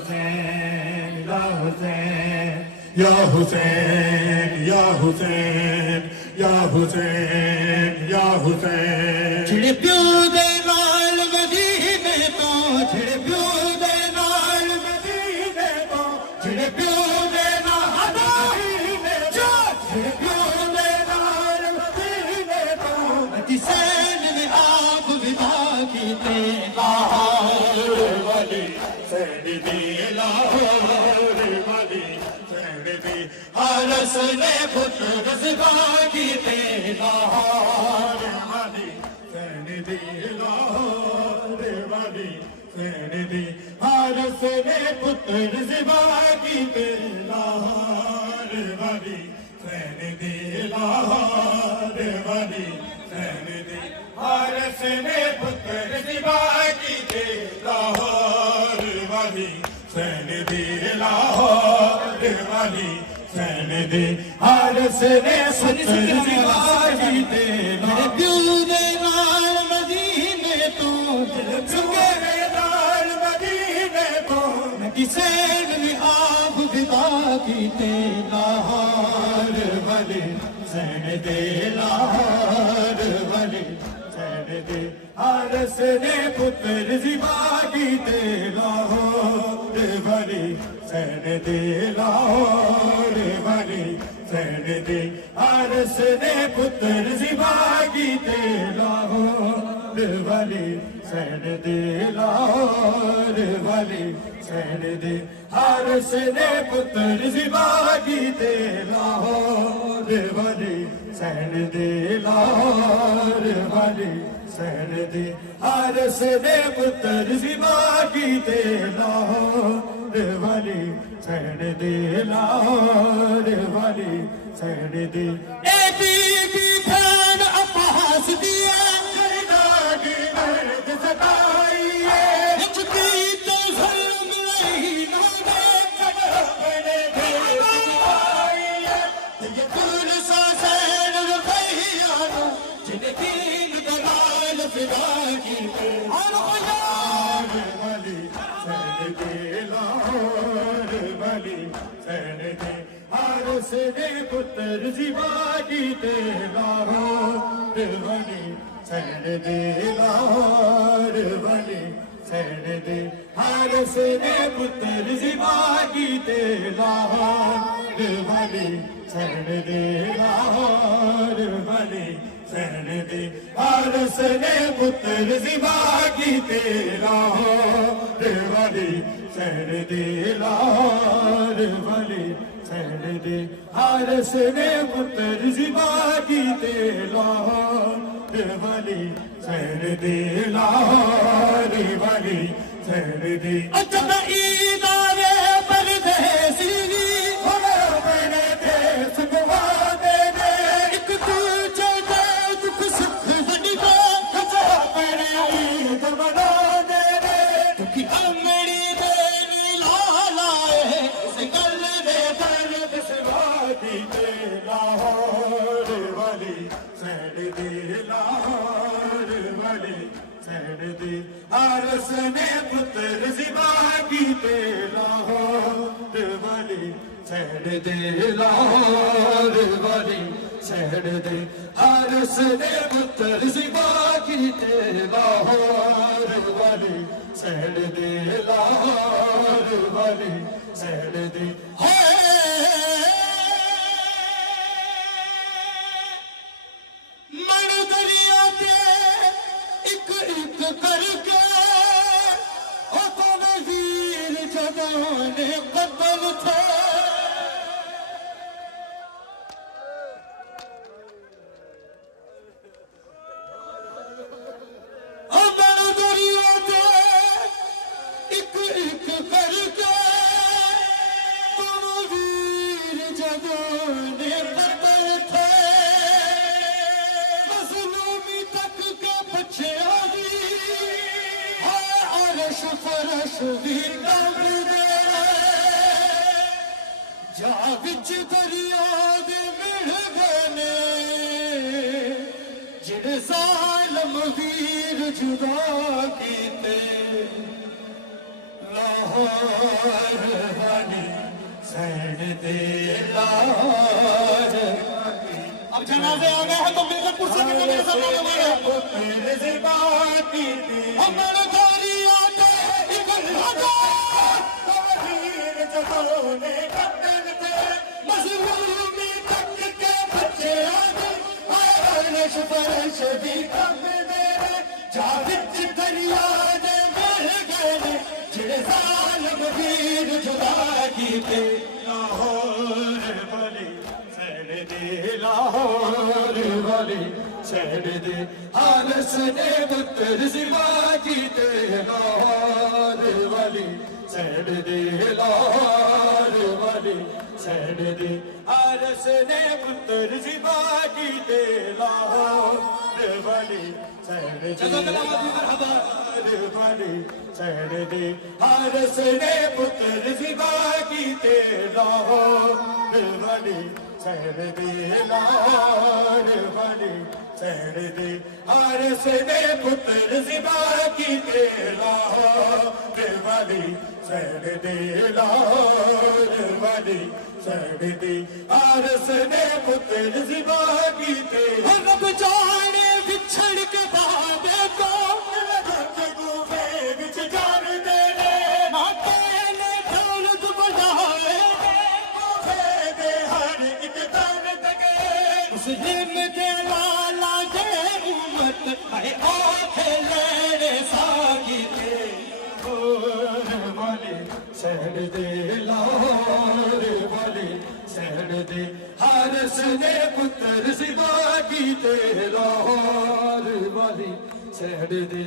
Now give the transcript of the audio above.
हुसैन या हुसैन या हुसैन या हुसैन या हुसैन या हुसैन छिड़ प्यो दे नाल मदीने तो छिड़ प्यो दे नाल मदीने तो छिड़ प्यो दे नाल मदीने तो छिड़ प्यो दे नाल मदीने तो हुसैन ने आप विदा कीते लाहौर वाली सैयदी लाहौर वाली सैयदी अरस ने पुत्र रज़बा कीते लाहौर वाली सैयदी लाहौर वाली सैयदी अरस ने पुत्र रज़बा कीते लाहौर वाली सैयदी लाहौर वाली सैयदी अरस ने पुत्र रज़बा कीते लाहौर वाली सैयदी लाहौर वाली सैयदी अरस ने पुत्र रज़बा कीते मेरे प्यो दे नाल मदीने तो मेरे नाल मदीने तो हुसैन ने आप विदा कीते लाहौर वाली सैयदी लाहौर वाली सैयदी अरस ने पुत्र रज़बा कीते लाहौर वाली सैयदी लाहौर वाली सैयदी अरस ने पुत्र रज़बा कीते लाहौर वाली सैयदी लाहौर वाली सैयदी अरस ने पुत्र रज़बा कीते लाहौर वाली सैयदी लाहौर वाली सैयदी अरस ने पुत्र रज़बा कीते लाहौर वाली सैयदी लाहौर वाली सैयदी ए बीबी भैन अब्बास दिया करदागी मर्द सताइए इश्क़ी तो ज़ुल्म नहीं नाने अपने देश आइए ये कुल सासैन रुपैयानो जिनकी दलाल फिदा कीते और लाहौर वाली सैयदी लाहौर वाली सैयदी अरस ने पुत्र रज़बा कीते लाहौर वाली सैयदी लाहौर वाली सैयदी अरस ने पुत्र रज़बा कीते लाहौर वाली सैयदी लाहौर वाली सैयदी अरस ने पुत्र रज़बा कीते लाहौर वाली सैयदी लाहौर वाली सैयदी अरस ने पुत्र रज़बा कीते लाहौर वाली सैयदी लाहौर वाली सैयदी अजब ईद आवे परदेसी अपने देश गवा देने एक दूजे दे दुख सुख वंडो अपने ईद मना देने कि अमड़ी दे लाए इस गल दे दर्द सिवा कीते लाहौर वाली सैयदी लाहौर वाली सैयदी अरस ने पुत्र रज़बा कीते लाहौर वाली सैयदी लाहौर वाली सैयदी अरस ने पुत्र रज़बा कीते लाहौर वाली सैयदी लाहौर वाली सैयदी मन दरिया ते एक एक करके ओ तो वीर जवाने कदम थे ओ मन दरिया ते एक एक करके ओ वीर जवाने कदम थे मज़लूमी तक के बच्चे आदि है अरश फरश भी कब दे जा विच दरिया दे मिल गए जिन जालिम वीर जुदा कीते लाहौर वाली सैन दे लाहौर। अब जनाजे आ गए हैं तो मिलकर कुर्सी में मेरे सामने हमारे पुत्र ज़िबानी थी हमारे दारी आते इधर आजा तकदीर जतोने कदर थे मजलूमी तक के बच्चे आगे आरश फरश दी कम मेरे जा विच दरिया दे मिल गए जिड़े ज़ालिम वीर जुदा कीते लाहौर वाली सैन दे लाहौर वाली सैन दे आरस ने पुत्र ज़िबा कीते लाहौर वाली सैन दे लाहौर वाली सैन दे आरस ने पुत्र ज़िबा कीते लाहौर वाली सैन दे लाहौर वाली सैन दे आरस ने पुत्र ज़िबा कीते लाहौर वाली सैन दे लाहौर वाली सैन दे आरस ने पुत्र ज़िबा कीते लाहौर वाली सैन दे लाहौर वाली सैन दे आरस ने पुत्र ज़िबा कीते रब जाने बिछड़ के बाद को गूबे विच जान देने माते ने दौलत बढ़ाए दे हर एक तान तके मुस्लिम दे लाला दे उम्मत है आखे लेने सागी थे लाहौर वाली सैन दे लाहौर वाली सैन दे हारस ने पुत्र ज़िबा कीते लाहौर वाली सैन दे